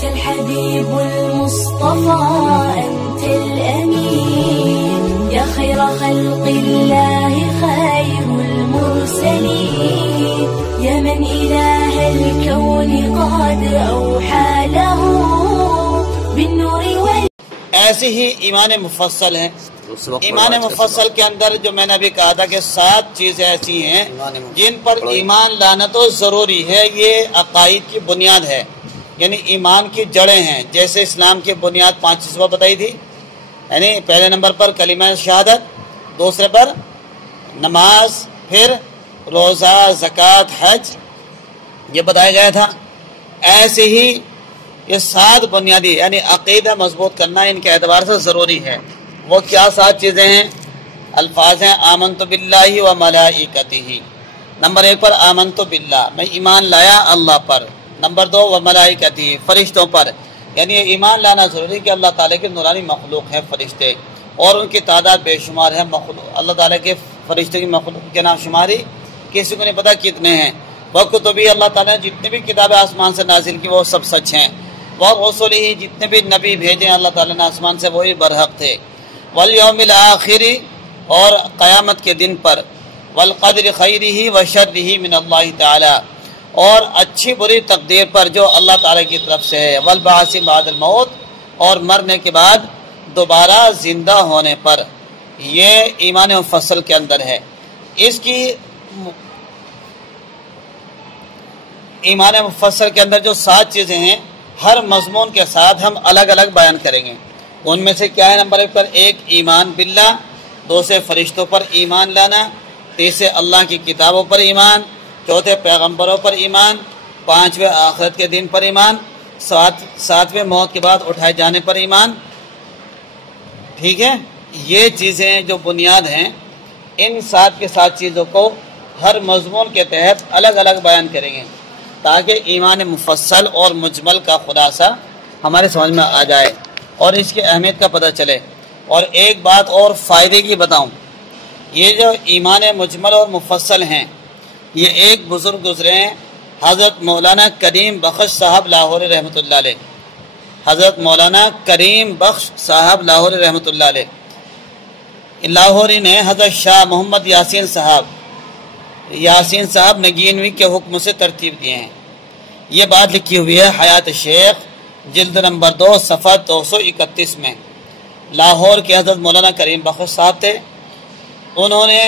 أنت الحبيب المصطفى أنت الأمين يا خير خلق الله خير المرسلين يا من إله الكون قد أوحى له بالنور ایسے ہی ایمان مفصل ہیں. ایمان مفصل کے اندر جو میں نے ابھی کہا تھا کہ 7 چیزیں ایسی ہیں جن پر ایمان لانا تو ضروری ہے. یہ عقائد کی بنیاد ہے، یعنی ایمان کی جڑیں ہیں. جیسے اسلام کی بنیاد 5 چیزوں پر بتائی تھی، یعنی پہلے نمبر پر کلمہ شہادت، دوسرے پر نماز، پھر روزہ، زکوٰۃ، حج، یہ بتایا گیا تھا. ایسے ہی یہ 7 بنیادی یعنی عقیدہ مضبوط کرنا ان کے اعتبار سے ضروری ہے. وہ کیا 7 چیزیں ہیں؟ الفاظ ہیں آمنت باللہ و ملائکتہ. نمبر 1 پر آمنت باللہ، میں ایمان لایا اللہ پر. نمبر 2 و ملائکتہ، فرشتوں پر. یعنی یہ ایمان لانا ضروری کہ اللہ تعالیٰ کے نورانی مخلوق ہیں فرشتے، اور ان کی تعداد بے شمار ہے. اللہ تعالیٰ کے فرشتے کی مخلوق کے نام شماری کسی کو نہیں پتا کتنے ہیں. وہ کتبی، اللہ تعالیٰ نے جتنے بھی کتابیں آسمان سے نازل کی وہ سب سچ ہیں. وہ رسول ہی، جتنے بھی نبی بھیجے اللہ تعالیٰ نے آسمان سے وہی برحق تھے. والیوم الآخری، اور قیامت کے دن پر. والقدر خیرہ و شرہ من اللہ تعالی، اور اچھی بری تقدیر پر جو اللہ تعالیٰ کی طرف سے ہے. والبعث بعد الموت، اور مرنے کے بعد دوبارہ زندہ ہونے پر. یہ ایمان مفصل کے اندر ہے. اس کی ایمان مفصل کے اندر جو 7 چیزیں ہیں ہر مضمون کے ساتھ ہم الگ الگ بیان کریں گے. ان میں سے کیا ہے؟ نمبر 1 پر ایمان باللہ، 2 فرشتوں پر ایمان لانا، 3 اللہ کی کتابوں پر ایمان، 4 پیغمبروں پر ایمان، 5 آخرت کے دن پر ایمان، 7 موت کے بعد اٹھائے جانے پر ایمان. ٹھیک ہے، یہ چیزیں جو بنیاد ہیں ان 7 کے 7 چیزوں کو ہر مضمون کے تحت الگ الگ بیان کریں گے تاکہ ایمان مفصل اور مجمل کا خلاصہ ہمارے سمجھ میں آ جائے اور اس کی اہمیت کا پتہ چلے. اور ایک بات اور فائدے کی بتاؤں، یہ جو ایمان مجمل اور مفصل ہیں یہ ایک بزرگ گزرے ہیں، حضرت مولانا کریم بخش صاحب لاہوری رحمۃ اللہ علیہ. حضرت مولانا کریم بخش صاحب لاہوری رحمۃ اللہ علیہ لاہوری نے حضرت شاہ محمد یاسین صاحب نگینوی کے حکم سے ترتیب دیے ہیں. یہ بات لکھی ہوئی ہے حیات شیخ جلد نمبر 2 صفحہ 231 میں. لاہور کے حضرت مولانا کریم بخش صاحب تھے. انہوں نے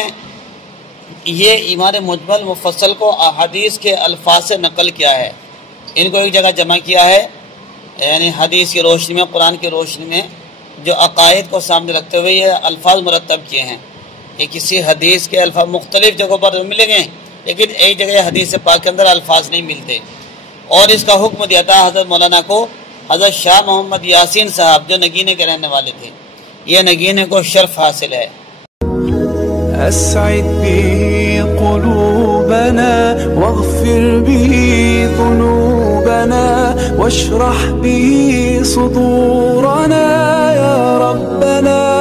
یہ ایمان مجمل مفصل کو احادیث کے الفاظ سے نقل کیا ہے. ان کو ایک جگہ جمع کیا ہے، یعنی حدیث کی روشنی میں، قرآن کی روشنی میں جو عقائد کو سامنے رکھتے ہوئے یہ الفاظ مرتب کیے ہیں. یہ کسی حدیث کے الفاظ مختلف جگہوں پر ملیں گے لیکن ایک جگہ حدیث پاک کے اندر الفاظ نہیں ملتے. اور اس کا حکم دیا تھا حضرت مولانا کو حضرت شاہ محمد یاسین صاحب جو نگینے کے رہنے والے تھے. یہ نگینے کو شرف حاصل ہے. أسعد به قلوبنا واغفر به ذنوبنا واشرح به صدورنا يا ربنا